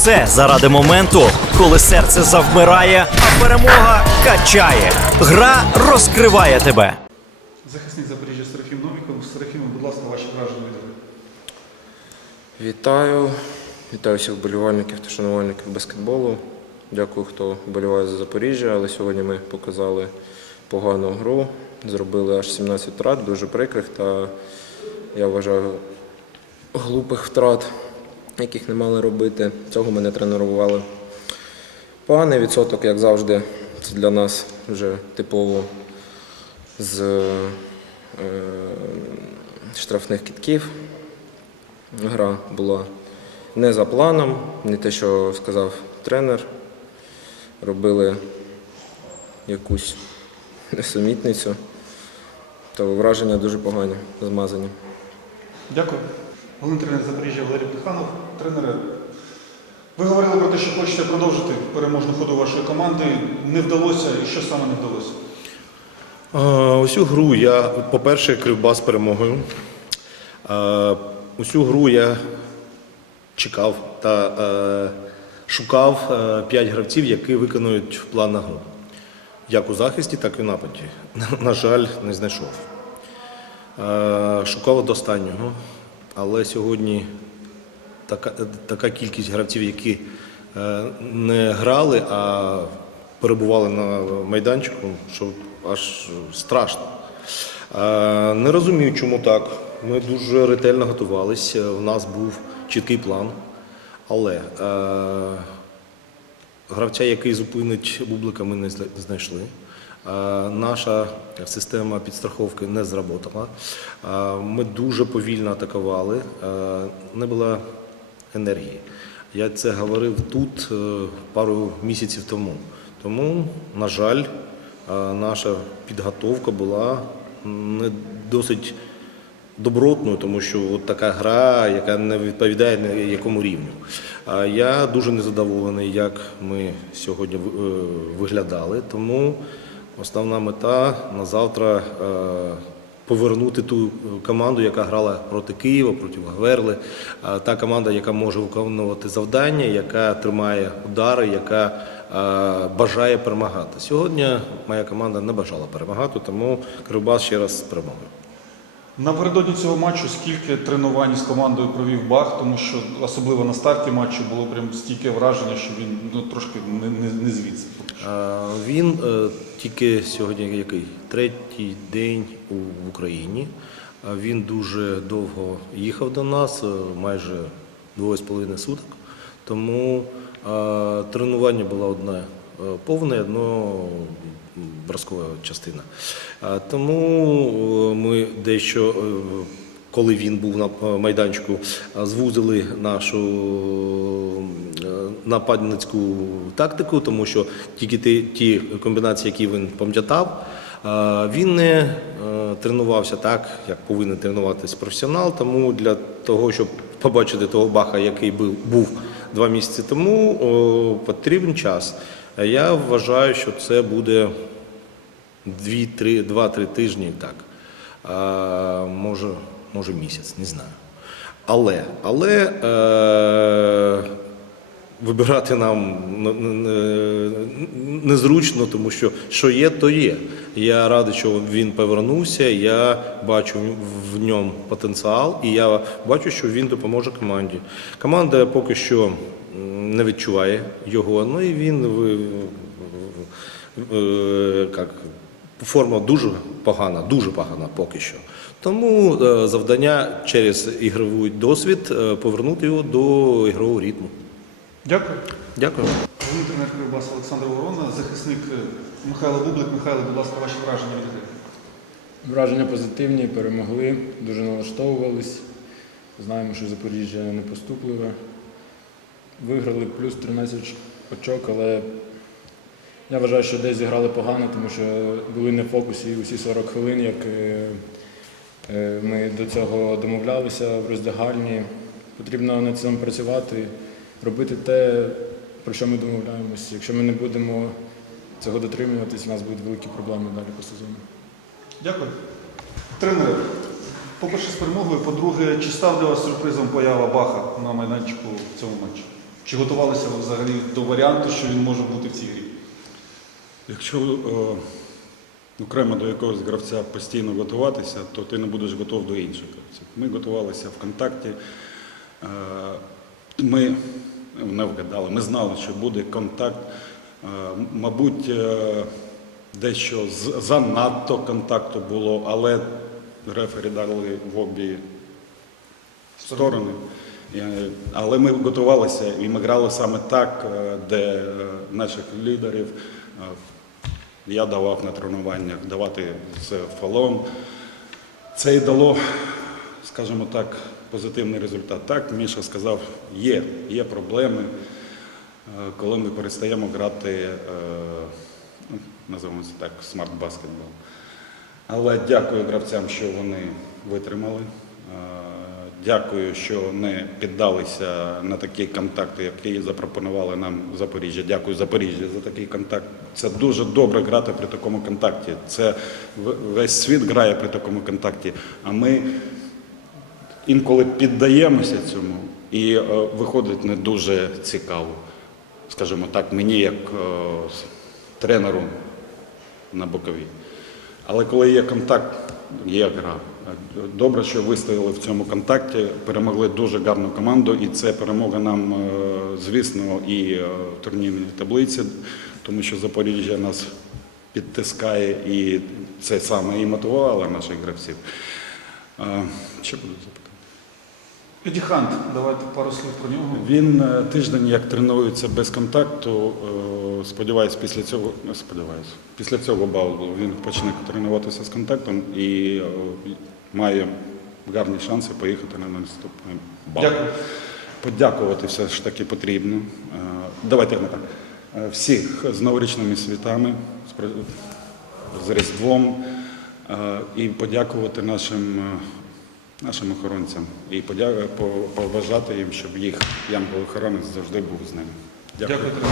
все заради моменту, коли серце завмирає, а перемога качає. Гра розкриває тебе. Захисник Запоріжжя Серафім Новіков. Серафім, будь ласка, ваші враження від гри. Вітаю. Вітаю всіх вболівальників та шанувальників баскетболу. Дякую, хто вболіває за Запоріжжя, але сьогодні ми показали погану гру. Зробили аж 17 втрат, дуже прикрих та, я вважаю, глупих втрат, яких не мали робити. Цього ми не тренували. Поганий відсоток, як завжди, це для нас вже типово з е, штрафних кітків. Гра була не за планом, не те, що сказав тренер. Робили якусь несумітницю. То враження дуже погані, змазані. Дякую. Головний тренер Запоріжжя Валерій Плеханов. Тренере, ви говорили про те, що хочете продовжити переможну ходу вашої команди. Не вдалося і що саме не вдалося? Е, Усю гру я, по-перше, кривбас перемогою. Е, Усю гру я чекав та е, шукав п'ять гравців, які виконують план на гру. Як у захисті, так і в нападі. На жаль, не знайшов. Шукав до останнього, але сьогодні така, така кількість гравців, які е, не грали, а перебували на майданчику, що аж страшно. Е, Не розумію, чому так. Ми дуже ретельно готувалися, у нас був чіткий план. Але е, гравця, який зупинить бублика, ми не зна- знайшли. Е, Наша система підстраховки не зработала. Е, Ми дуже повільно атакували, е, не було енергії. Я це говорив тут е, пару місяців тому. Тому, на жаль, е, наша підготовка була не досить добротною, тому що от така гра, яка не відповідає ні якому рівню. Я дуже незадоволений, як ми сьогодні е, виглядали. Тому основна мета на завтра е, повернути ту команду, яка грала проти Києва, проти Гверли. Та команда, яка може виконувати завдання, яка тримає удари, яка е, бажає перемагати. Сьогодні моя команда не бажала перемагати, тому Кривбас ще раз з перемогою. Напередодні цього матчу скільки тренувань з командою провів Бах, тому що особливо на старті матчу було прям стільки враження, що він ну, трошки не, не, не звідси. Він е, тільки сьогодні який? Третій день в Україні. Він дуже довго їхав до нас, е, майже двоє з половиною суток. Тому тренування було одне повне, одно броскова частина. Тому е, ми дещо. Е, Коли він був на е, майданчику, звузили нашу е, нападницьку тактику, тому що тільки ті, ті комбінації, які він пам'ятав, е, він не е, тренувався так, як повинен тренуватися професіонал. Тому для того, щоб побачити того баха, який був, два місяці тому, потрібен час. Я вважаю, що це буде дві-три, два-три тижні, так. А, може, може місяць, не знаю. Але, але е, вибирати нам незручно, тому що що є, то є. Я радий, що він повернувся. Я бачу в ньому потенціал, і я бачу, що він допоможе команді. Команда поки що не відчуває його. Ну і він е, як, форма дуже погана, дуже погана поки що. Тому е, завдання через ігровий досвід е, повернути його до ігрового ритму. Дякую. Дякую. Тренер Кривбас Олександр Ворона, захисник е, Михайло Бублик. Михайло, будь ласка, ваші враження від гри. Враження позитивні, перемогли, дуже налаштовувались. Знаємо, що Запоріжжя не поступливе. Виграли плюс 13 очок, але я вважаю, що десь зіграли погано, тому що були не в фокусі усі 40 хвилин, як е, е, ми до цього домовлялися в роздягальні. Потрібно над цим працювати, робити те, про що ми домовляємося. Якщо ми не будемо цього дотримуватись, у нас будуть великі проблеми далі по сезону. Дякую. Тренери, по-перше, з перемогою. По-друге, чи став для вас сюрпризом поява Баха на майданчику в цьому матчі? Чи готувалися ви взагалі до варіанту, що він може бути в цій грі? Якщо е, окремо до якогось гравця постійно готуватися, то ти не будеш готов до інших гравців. Ми готувалися в контакті. Е, Ми не вгадали, ми знали, що буде контакт. Е, Мабуть, дещо з- занадто контакту було, але рефері дали в обі сторони. Але ми готувалися і ми грали саме так, де наших лідерів я давав на тренуваннях давати з фолом. Це і дало, скажімо так, позитивний результат. Так, Міша сказав, є, є проблеми, е, коли ми перестаємо грати, е, ну, називаємо це так, смарт-баскетбол. Але дякую гравцям, що вони витримали. Дякую, що не піддалися на такі контакти, які запропонували нам Запоріжжя. Дякую Запоріжжя за такий контакт. Це дуже добре грати при такому контакті. Це весь світ грає при такому контакті. А ми інколи піддаємося цьому, і е, виходить не дуже цікаво. Скажімо так, мені як е, тренеру на боковій. Але коли є контакт, є. Добре, що вистояли в цьому контакті, перемогли дуже гарну команду, і це перемога нам, е, звісно, і е, в турнірній таблиці, тому що Запоріжжя нас підтискає, і це саме і мотивувало наших гравців. Е, Що буде? Еді Хант, давайте пару слів про нього. Він е, тиждень як тренується без контакту. е, Сподіваюсь, після цього не сподіваюсь, після цього балу він почне тренуватися з контактом і е, має гарні шанси поїхати на наступний бал. Дякую. Подякувати все ж таки потрібно. Давайте не так. Всіх з новорічними святами, з Різдвом і подякувати нашим, нашим охоронцям і побажати їм, щоб їх ямковий охоронець завжди був з ними. Дякую, тренер.